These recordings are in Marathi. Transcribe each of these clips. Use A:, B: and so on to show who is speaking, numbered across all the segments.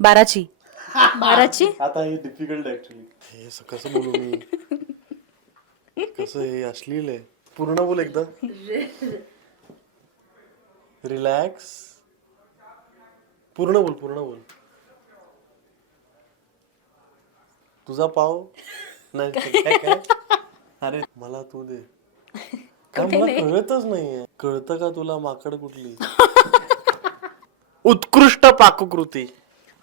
A: बाराची.
B: बाराची?
C: आता हे डिफिकल्ट ऍक्च्युली हे असं कसं बोलू मी? कसं हे अश्लील आहे. पूर्ण बोल एकदा. रिलॅक्स पूर्ण बोल पूर्ण बोल. तुझा पाव? नाही काय काय? अरे मला तू दे. काय मला कळतच नाहीये. कळतं का तुला माकड कुठली? उत्कृष्ट पाककृती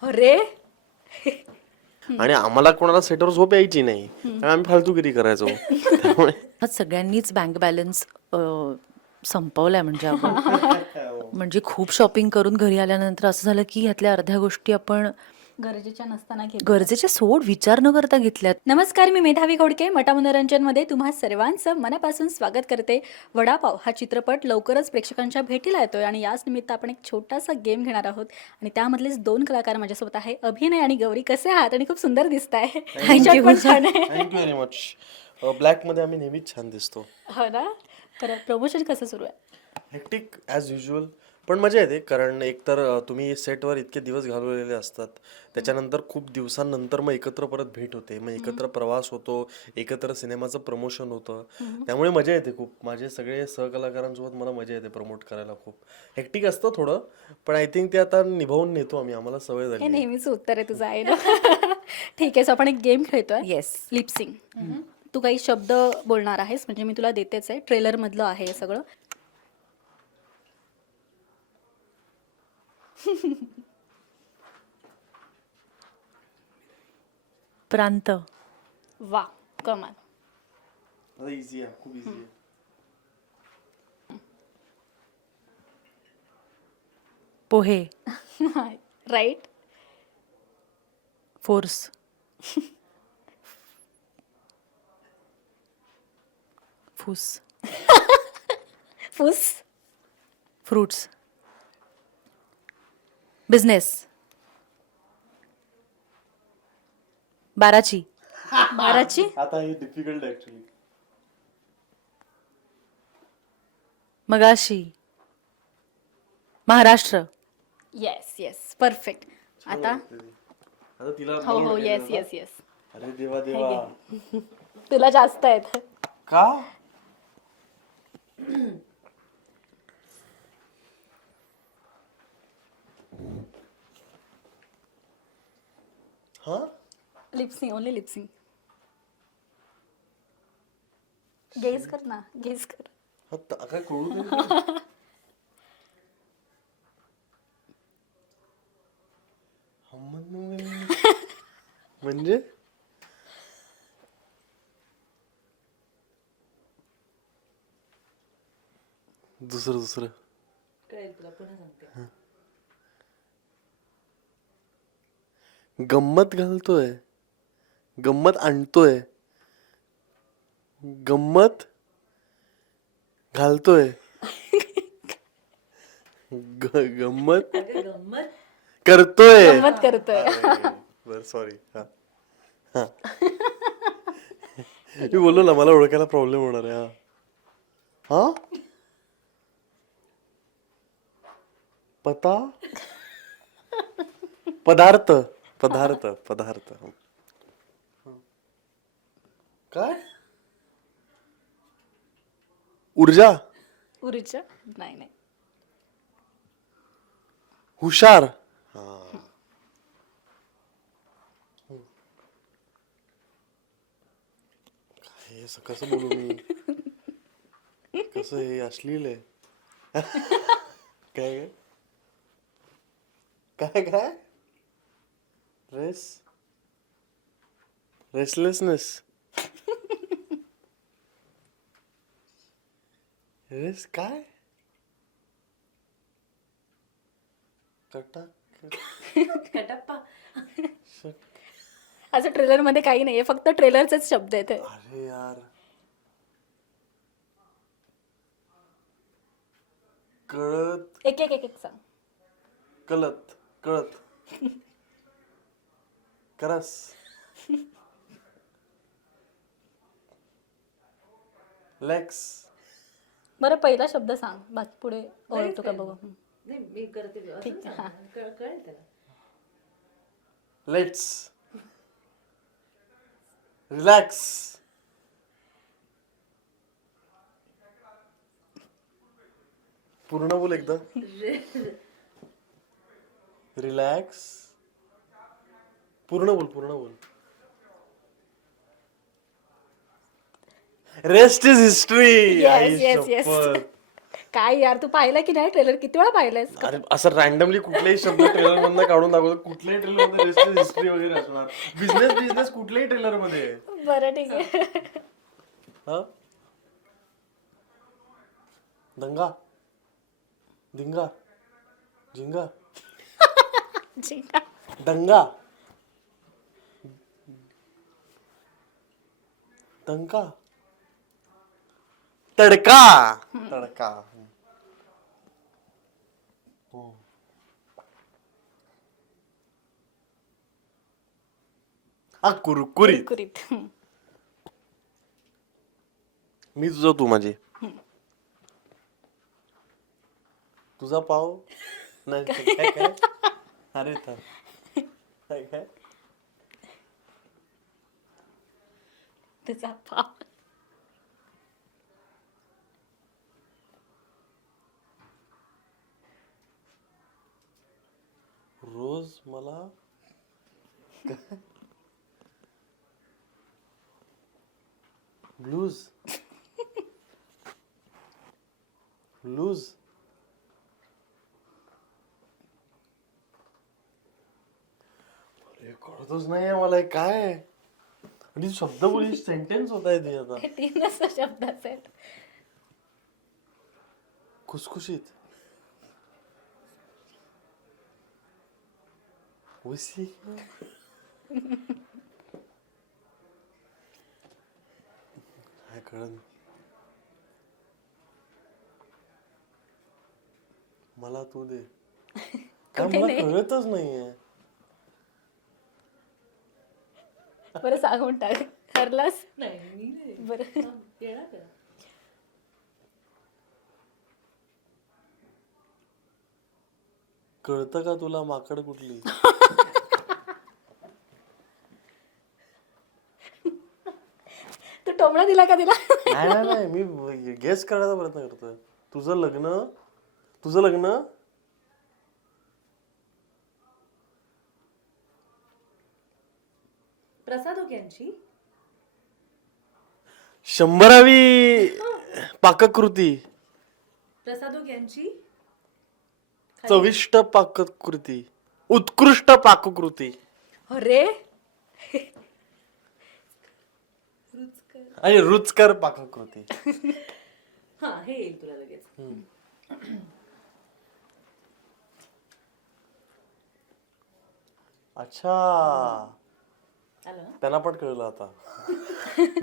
B: अरे?
C: आणि आम्हाला कोणाला सेटवर झोप यायची नाही. कारण आम्ही फालतूगिरी करायचो. त्यामुळे
A: आज सगळ्यांनीच बँक बॅलन्स संपवलाय म्हणजे आपण. म्हणजे खूप शॉपिंग करून घरी आल्यानंतर असं झालं की ह्यातल्या अर्ध्या गोष्टी आपण
B: गरजेच्या नसताना घेत
A: गरजेच्या सोड विचार न करता घेतल्यात.
B: नमस्कार मी मेधावी घोडके मटा मनोरंजनमध्ये तुम्हा सर्वांचं मनापासून स्वागत करते. वडापाव हा चित्रपट लवकरच प्रेक्षकांच्या भेटीला येतोय आणि याच निमित्त आपण एक छोटासा गेम घेणार आहोत. आणि त्यामधलेच दोन कलाकार माझ्यासोबत आहे अभिनय आणि गौरी. कसे आहात? आणि खूप सुंदर दिसत आहे पण छान आहे.
C: थँक्यू व्हेरी मच ब्लॅकमध्ये आम्ही नेहमीच छान दिसतो.
B: हो ना? तर प्रमोशन कसं सुरू आहे?
C: हेक्टिक ॲज युजल पण मजा येते कारण एकतर तुम्ही सेटवर इतके दिवस घालवलेले असतात. त्याच्यानंतर खूप दिवसांनंतर मग एकत्र परत भेट होते. मग एकत्र प्रवास होतो एकत्र सिनेमाचं प्रमोशन होतं. त्यामुळे मजा येते खूप. माझे सगळे सहकलाकारांसोबत मला मजा येते प्रमोट करायला खूप. हेक्टिक असतं थोडं पण आय थिंक ते आता निभावून नेतो आम्ही. आम्हाला सवय झाली.
B: हे नेहमीच उत्तर आहे तुझं आहे ना. ठीक आहे सो आपण एक गेम खेळतोय.
A: येस
B: लिपसिंग तू काही शब्द बोलणार आहेस? म्हणजे मी तुला देतेच आहे. ट्रेलर मधलं आहे हे सगळं.
A: प्रांत.
B: वा कमाल.
C: आता इझी आहे खूप इझी आहे.
A: पोहे.
B: Right
A: force. फूस.
B: फुस?
A: फ्रूट्स. बिझनेस बाराची.
B: बाराची?
C: आता हे डिफिकल्ट ऍक्च्युली
A: मगाशी. महाराष्ट्र.
B: येस येस परफेक्ट आता?
C: आता तिला
B: हो हो येस येस येस
C: अरे देवा देवा.
B: तुला जास्त आहेत.
C: का? हा
B: लिपसिंग ओनली लिपसिंग गेस कर ना गेस कर.
C: हा त- काय कळू दे ना. हमन- म्हणजे? दुसरं दुसरं. गंमत घालतोय. गंमत आणतोय. गंमत घालतोय. ग- गंमत करतोय.
B: गंमत करतोय.
C: बर सॉरी हा. हा. मी बोललो ना मला ओळखायला प्रॉब्लेम होणार आहे हा. हा? पता? पदार्थ? पदार्थ पदार्थ काय? ऊर्जा?
B: उरीच्या नाही नाही.
C: हुशार? हे असं कसं बोलू मी? कसं हे अश्लील आहे? काय काय काय काय? रेस रेसलेसनेस रेस काय कटा
B: असं ट्रेलरमध्ये काही नाहीये फक्त ट्रेलरचेच शब्द आहेत.
C: अरे यार. कळत.
B: एक एक एक एक सांग.
C: कळत कळत. करस लेक्स
B: बरं पहिला शब्द सांग. बाकी पुढे ओळखतो का बघू. हं.
D: नाही मी करते
B: ठीक आहे, हा.
D: कळेल त्याला.
C: लेट्स रिलॅक्स पूर्ण बोल एकदा. रिलॅक्स पूर्ण बोल पूर्ण बोल रेस्ट इज हिस्ट्री
B: yes. काय यार तू पाहिलं की नाही ट्रेलर किती वेळा पाहिलंयस?
C: अरे असं रॅन्डमली कुठलेही शब्द ट्रेलर मधनं काढून दाखवतो कुठल्याही ट्रेलरमध्ये रेस्ट इज हिस्ट्री वगैरे असणार. बिझनेस बिझनेस कुठल्याही ट्रेलरमध्ये आहे.
B: बरं ठीक आहे.
C: हा? दंगा. धिंगा झिंगा.
B: आहे.
C: दंगा. दंगा तडका। तडका। हो. हा कुरकुरीत।
B: कुरकुरीत. हम्म.
C: मी तुझा तू माझी. तुझा पाव? नाही ते काय काय? अरे थांब. काय काय?
B: त्याचा पाव
C: रोज मला ब्लूज. लूज अरे कळतच नाहीये मला हे काय आहे. आणि शब्द बोली सेंटेन्स होत आहे ते आता
B: तीनच शब्दाचे आहेत
C: खुसखुशीत. उसी काय कळत मला तू दे. काय मला
B: नाही?
C: कळतच नाहीये.
B: बरं सांगून टाक ठरलास बरं.
C: कळतं का तुला माकड कुठली?
B: तू टोमणा दिला का तिला?
C: नाही नाही नाही मी गेस करण्याचा प्रयत्न करतोय. तुझं लग्न तुझं लग्न
A: प्रसाद यांची.
C: शंभरावी पाककृती.
A: प्रसाद यांची.
C: चविष्ट पाककृती. उत्कृष्ट पाककृती.
B: अरे.
C: आणि रुचकर पाककृती.
A: हा हे येईल तुला लगेच.
C: अच्छा. त्यांना पण कळलं आता.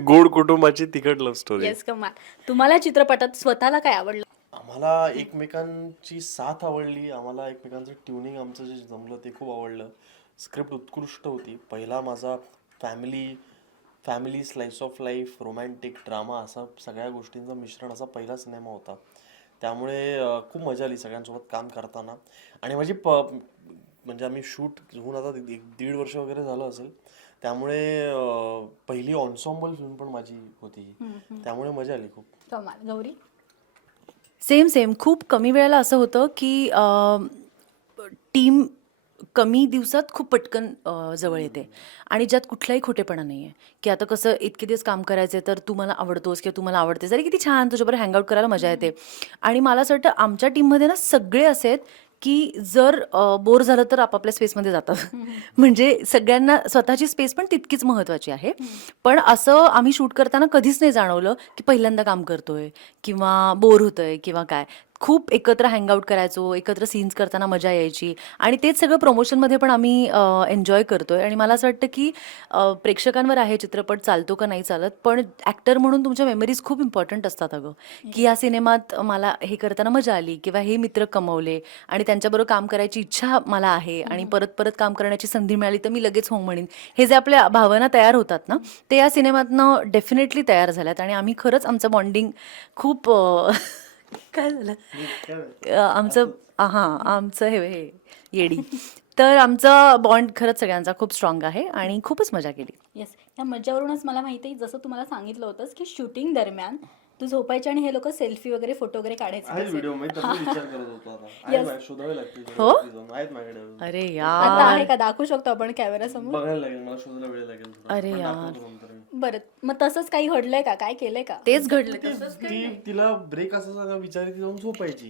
C: गोड कुटुंबाची तिखट लव्ह स्टोरी
B: येस कमाल तुम्हाला चित्रपटात स्वतःला काय आवडलं?
C: आम्हाला एकमेकांची साथ आवडली. आम्हाला एकमेकांचं ट्युनिंग आमचं जे जमलं ते खूप आवडलं. स्क्रिप्ट उत्कृष्ट होती. पहिला माझा family family slice of life romantic drama असा सगळ्या गोष्टींचं मिश्रण असा पहिला सिनेमा होता. त्यामुळे खूप मजा आली सगळ्यांसोबत काम करताना. आणि माझी प म्हणजे आम्ही शूट होऊन आता एक दीड वर्ष वगैरे झालं असेल. त्यामुळे अं, पहिली ऑन्सॉम्बल फिल्म पण माझी होती. त्यामुळे मजा आली खूप.
B: कमाल. गौरी?
A: सेम सेम खूप कमी वेळेला असं होतं की टीम कमी दिवसात खूप पटकन अ, जवळ येते. आणि ज्यात कुठलाही खोटेपणा नाही आहे की आता कसं इतके दिवस काम करायचे तर तू मला आवडतोस किंवा तू मला आवडतेस. अरे किती छान. तुझ्याबरोबर हँगआउट करायला मजा येते. आणि मला असं वाटतं आमच्या टीममध्ये ना सगळे असे आहेत की जर बोर झालं तर आपापल्या स्पेसमध्ये जातात. म्हणजे सगळ्यांना स्वतःची स्पेस पण तितकीच महत्त्वाची आहे. पण असं आम्ही शूट करताना कधीच नाही जाणवलं की पहिल्यांदा काम करतोय किंवा बोर होतंय किंवा काय. खूप एकत्र हँगआउट करायचो एकत्र सीन्स करताना मजा यायची. आणि तेच सगळं प्रमोशनमध्ये पण आम्ही एन्जॉय करतोय. आणि मला असं वाटतं की अ, प्रेक्षकांवर आहे चित्रपट चालतो का नाही चालत पण ॲक्टर म्हणून तुमच्या मेमरीज खूप इम्पॉर्टंट असतात अगं. की या सिनेमात मला हे करताना मजा आली किंवा हे मित्र कमवले आणि त्यांच्याबरोबर काम करायची इच्छा मला आहे आणि परत परत काम करण्याची संधी मिळाली तर मी लगेच हो म्हणेन. हे जे आपल्या भावना तयार होतात ना ते या सिनेमातनं डेफिनेटली तयार झाल्यात. आणि आम्ही खरंच आमचं बॉन्डिंग खूप अ, काय झालं? आमचं हां आमचं हे हे येडी. तर आमचा बॉन्ड खरंच सगळ्यांचा खूप स्ट्रॉंग आहे आणि खूपच मजा केली.
B: येस या मज्जावरूनच मला माहिती आहे जसं तुम्हाला सांगितलं होतंस की शूटिंग दरम्यान तू झोपायचे आणि हे लोक सेल्फी वगैरे फोटो वगैरे काढायचे
A: हो? अरे यार.
B: का? दाखवू शकतो आपण कॅमेरा समोर?
C: बघायला लागेल मला शोधायला वेळ लागेल थोडा.
A: अरे यार.
B: बरं मग तसंच काही घडलंय का? काय केलंय का?
A: तेच घडलं.
C: ती तिला ब्रेक असं सांगा विचारी ती जाऊन झोपायची.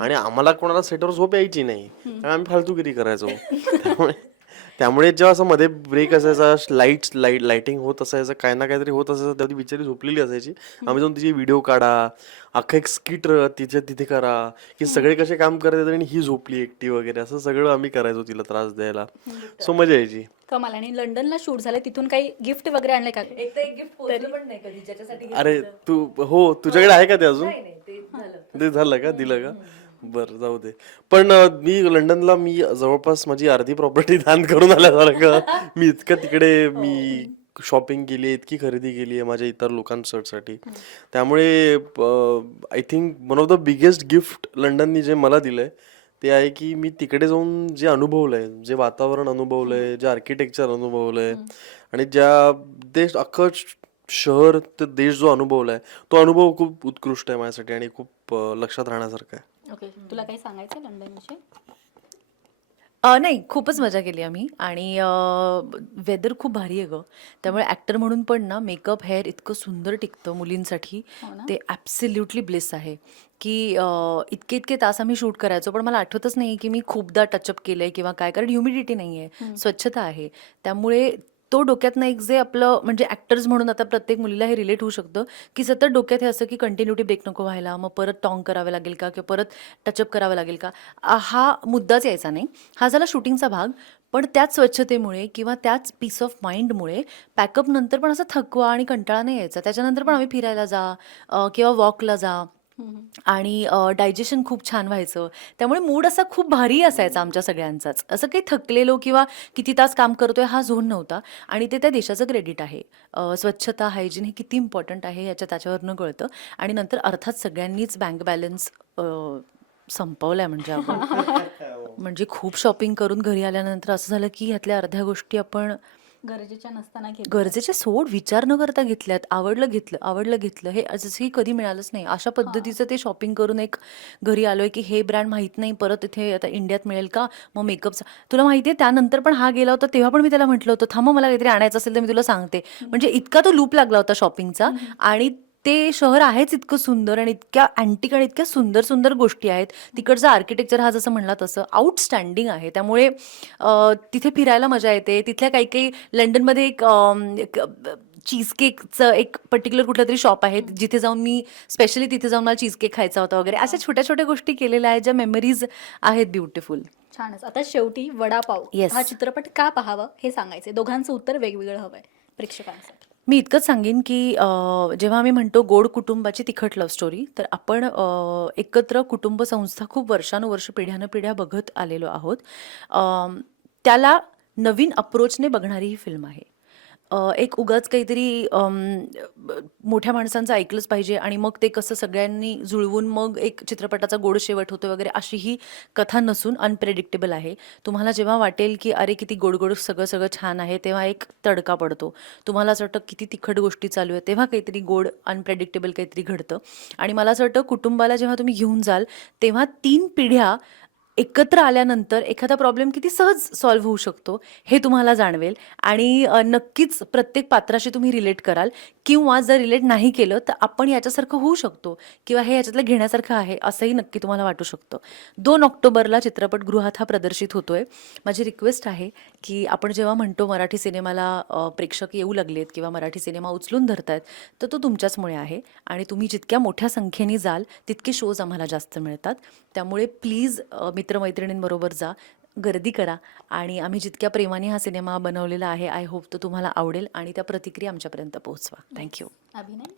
C: आणि आम्हाला कोणाला सेटवर झोप यायची नाही. आम्ही फालतूगिरी करायचो. त्यामुळे त्यामुळे जेव्हा असं मध्ये ब्रेक असायचा लाइट लाइट लाइटिंग होत असायचं काय ना काहीतरी होत असायचं तेव्हा ती बिचारी झोपलेली असायची. आम्ही जाऊन तिचे व्हिडिओ काढा अख्खा एक स्किट तिच्या तिथे करा की सगळे कसे काम करत आणि ही झोपली एकटी वगैरे असं सगळं आम्ही करायचो तिला त्रास द्यायला. सो मजा यायची.
B: कमाल. आणि लंडनला शूट झालं तिथून काही गिफ्ट वगैरे आणलंय का?
A: एक तर एक गिफ्ट पोहोचलं पण नाही कधी ज्याच्यासाठी
C: अरे तू हो तुझ्याकडे आहे का ते अजून? ते झालं. का? दिलं का? बर जाऊ दे. पण अं, मी लंडनला मी जवळपास माझी अर्धी प्रॉपर्टी दान करून आल्यासारखं. मी इतकं तिकडे मी शॉपिंग केली आहे इतकी खरेदी केली आहे माझ्या इतर लोकांसाठी. त्यामुळे I think one of the biggest gift लंडननी जे मला दिलंय ते आहे की मी तिकडे जाऊन जे अनुभवलंय जे वातावरण अनुभवलंय जे आर्किटेक्चर अनुभवलंय आणि ज्या देश अख्खं श- शहर ते देश जो अनुभवलाय तो अनुभव खूप उत्कृष्ट आहे माझ्यासाठी आणि खूप अं, लक्षात राहण्यासारखा आहे.
B: ओके तुला काही सांगायचं लंडन विषयी
A: अ, नाही खूपच मजा केली आम्ही. आणि वेदर खूप भारी आहे गं. त्यामुळे ॲक्टर म्हणून पण ना मेकअप हेअर इतकं सुंदर टिकतं मुलींसाठी.
B: हो ना?
A: ते ॲब्सल्युटली ब्लेस आहे. की अ, इतके इतके तास आम्ही शूट करायचो पण मला आठवतच नाही की मी खूपदा टचअप केलंय किंवा काय. कारण ह्युमिडिटी नाही आहे स्वच्छता आहे. त्यामुळे तो डोक्यातनं एक जे आपलं म्हणजे ॲक्टर्स म्हणून आता प्रत्येक मुलीला हे रिलेट होऊ शकतं की सतत डोक्यात हे असं की कंटिन्युटी ब्रेक नको व्हायला मग परत टॉंग करावं लागेल का किंवा परत टचअप करावं लागेल का? हा मुद्दाच यायचा नाही. हा झाला शूटिंगचा भाग. पण त्याच स्वच्छतेमुळे किंवा त्याच पीस ऑफ माइंडमुळे पॅकअप नंतर पण असा थकवा आणि कंटाळा नाही यायचा. त्याच्यानंतर पण आम्ही फिरायला जा किंवा वॉकला जा. आणि डायजेशन खूप छान व्हायचं. त्यामुळे मूड असा खूप भारी असायचा आमच्या सगळ्यांचाच. असं काही थकलेलो किंवा किती तास काम करतोय हा झोन नव्हता आणि ते त्या देशाचं क्रेडिट आहे. अ, स्वच्छता हायजीन हे किती इम्पॉर्टंट आहे याच्या त्याच्यावरनं कळतं. आणि नंतर अर्थात सगळ्यांनीच बँक बॅलन्स संपवलाय म्हणजे आपण. म्हणजे खूप शॉपिंग करून घरी आल्यानंतर असं झालं की ह्यातल्या अर्ध्या गोष्टी आपण
B: गरजेच्या नसताना घेत
A: गरजेचे सोड विचार न करता घेतल्यात. आवडलं घेतलं आवडलं घेतलं. हे असंही कधी मिळालंच नाही. अशा पद्धतीचं ते शॉपिंग करून एक घरी आलोय की हे ब्रँड माहीत नाही परत इथे आता इंडियात मिळेल का? मग मेकअपचा तुला माहिती आहे त्यानंतर पण हा गेला होता तेव्हा पण मी त्याला म्हटलं होतं थांबा मला काहीतरी आणायचं असेल तर मी तुला सांगते. म्हणजे इतका तो लूप लागला होता शॉपिंगचा आणि ते शहर आहेच इतकं सुंदर आणि इतक्या अँटिक आणि इतक्या सुंदर सुंदर गोष्टी आहेत. तिकडचं आर्किटेक्चर हा जसं म्हणला तसं आउटस्टँडिंग आहे. त्यामुळे तिथे फिरायला मजा येते. तिथल्या काही काही लंडनमध्ये एक चीज केकचं एक पर्टिक्युलर कुठलं तरी शॉप आहे. जिथे जाऊन मी स्पेशली तिथे जाऊन मला चीज केक खायचा होता वगैरे. अशा छोट्या छोट्या गोष्टी केलेल्या आहेत ज्या मेमरीज आहेत ब्युटिफुल
B: छानच. आता शेवटी वडापाव.
A: Yes.
B: हा चित्रपट का पाहावं हे सांगायचंय. दोघांचं उत्तर वेगवेगळं हवंय प्रेक्षकांसाठी
A: मी इतकंच सांगेन की अ, जेव्हा आम्ही म्हणतो गोड कुटुंबाची तिखट लव्ह स्टोरी तर आपण अ, एकत्र कुटुंब संस्था खूप वर्षानुवर्ष पिढ्यानं पिढ्या बघत आलेलो आहोत. त्याला नवीन अप्रोचने बघणारी ही फिल्म आहे. अ, एक उगाच काहीतरी अम, ब- मोठ्या माणसांचं ऐकलंच पाहिजे आणि मग ते कसं सगळ्यांनी जुळवून मग एक चित्रपटाचा गोड शेवट होतो वगैरे अशी ही कथा नसून अनप्रेडिक्टेबल आहे. तुम्हाला जेव्हा वाटेल की अरे किती गोड गोड सगळं सगळं छान आहे तेव्हा एक तडका पडतो. तुम्हाला असं वाटतं किती तिखट गोष्टी चालू आहेत तेव्हा काहीतरी गोड अनप्रेडिक्टेबल काहीतरी घडतं. आणि मला असं वाटतं कुटुंबाला जेव्हा तुम्ही घेऊन जाल तेव्हा तीन पिढ्या एकत्र आल्यानंतर एखादा प्रॉब्लेम किती सहज सॉल्व्ह होऊ शकतो हे तुम्हाला जाणवेल. आणि अ, नक्कीच प्रत्येक पात्राशी तुम्ही रिलेट कराल. किंवा जर रिलेट नाही केलं तर आपण याच्यासारखं होऊ शकतो. किंवा हे याच्यातलं घेण्यासारखं आहे असंही नक्की तुम्हाला वाटू शकतं. दोन ऑक्टोबरला चित्रपटगृहात हा प्रदर्शित होतोय. माझी रिक्वेस्ट आहे की आपण जेव्हा म्हणतो मराठी सिनेमाला अ, प्रेक्षक येऊ लागलेत किंवा मराठी सिनेमा उचलून धरतायत तर तो तुमच्याचमुळे आहे. आणि तुम्ही जितक्या मोठ्या संख्येने जाल तितके शोज आम्हाला जास्त मिळतात. त्यामुळे प्लीज मी मित्रमैत्रिणींबरोबर जा गर्दी करा आणि आम्ही जितक्या प्रेमाने हा सिनेमा बनवलेला आहे आय होप तो तुम्हाला आवडेल आणि त्या प्रतिक्रिया आमच्यापर्यंत पोहोचवा. थँक्यू
B: अभिनय?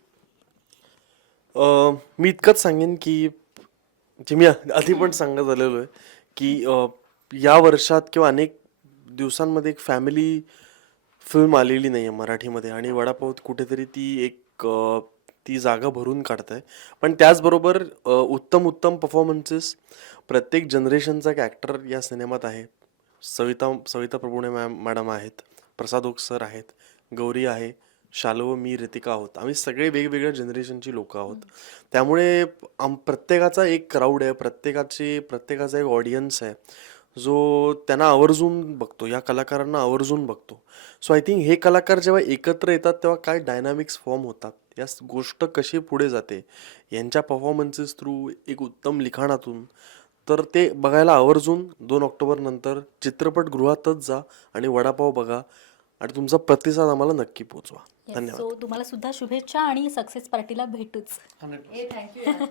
C: अं, मी इतकंच सांगेन की जे मी आधी पण सांगत आलेलो आहे की या वर्षात किंवा अनेक दिवसांमध्ये एक फॅमिली फिल्म आलेली नाही आहे मराठीमध्ये आणि वडापाव कुठेतरी ती एक ती जागा भरून काढत आहे पण त्याचबरोबर उत्तम उत्तम परफॉर्मन्सेस प्रत्येक जनरेशनचा एक ॲक्टर या सिनेमात आहे. सविता सविता प्रभुणे मॅम मॅडम आहेत. प्रसाद ओक सर आहेत. गौरी आहे. शालो मी रितिका आहोत. आम्ही सगळे वेगवेगळ्या जनरेशनची लोक आहोत. त्यामुळे आम प्रत्येकाचा एक क्राऊड आहे. प्रत्येकाची प्रत्येकाचा एक ऑडियन्स आहे. जो त्यांना आवर्जून बघतो या कलाकारांना आवर्जून बघतो. सो आय थिंक हे कलाकार जेव्हा एकत्र येतात तेव्हा काय डायनामिक्स फॉर्म होतात? या गोष्ट कशी पुढे जाते? यांच्या परफॉर्मन्सेस थ्रू एक उत्तम लिखाणातून. तर ते बघायला आवर्जून दोन ऑक्टोबर नंतर चित्रपटगृहातच जा आणि वडापाव बघा आणि तुमचा प्रतिसाद आम्हाला नक्की पोचवा. धन्यवाद.
B: सो तुम्हाला सुद्धा शुभेच्छा आणि सक्सेस पार्टीला भेटूच.
A: थँक्यू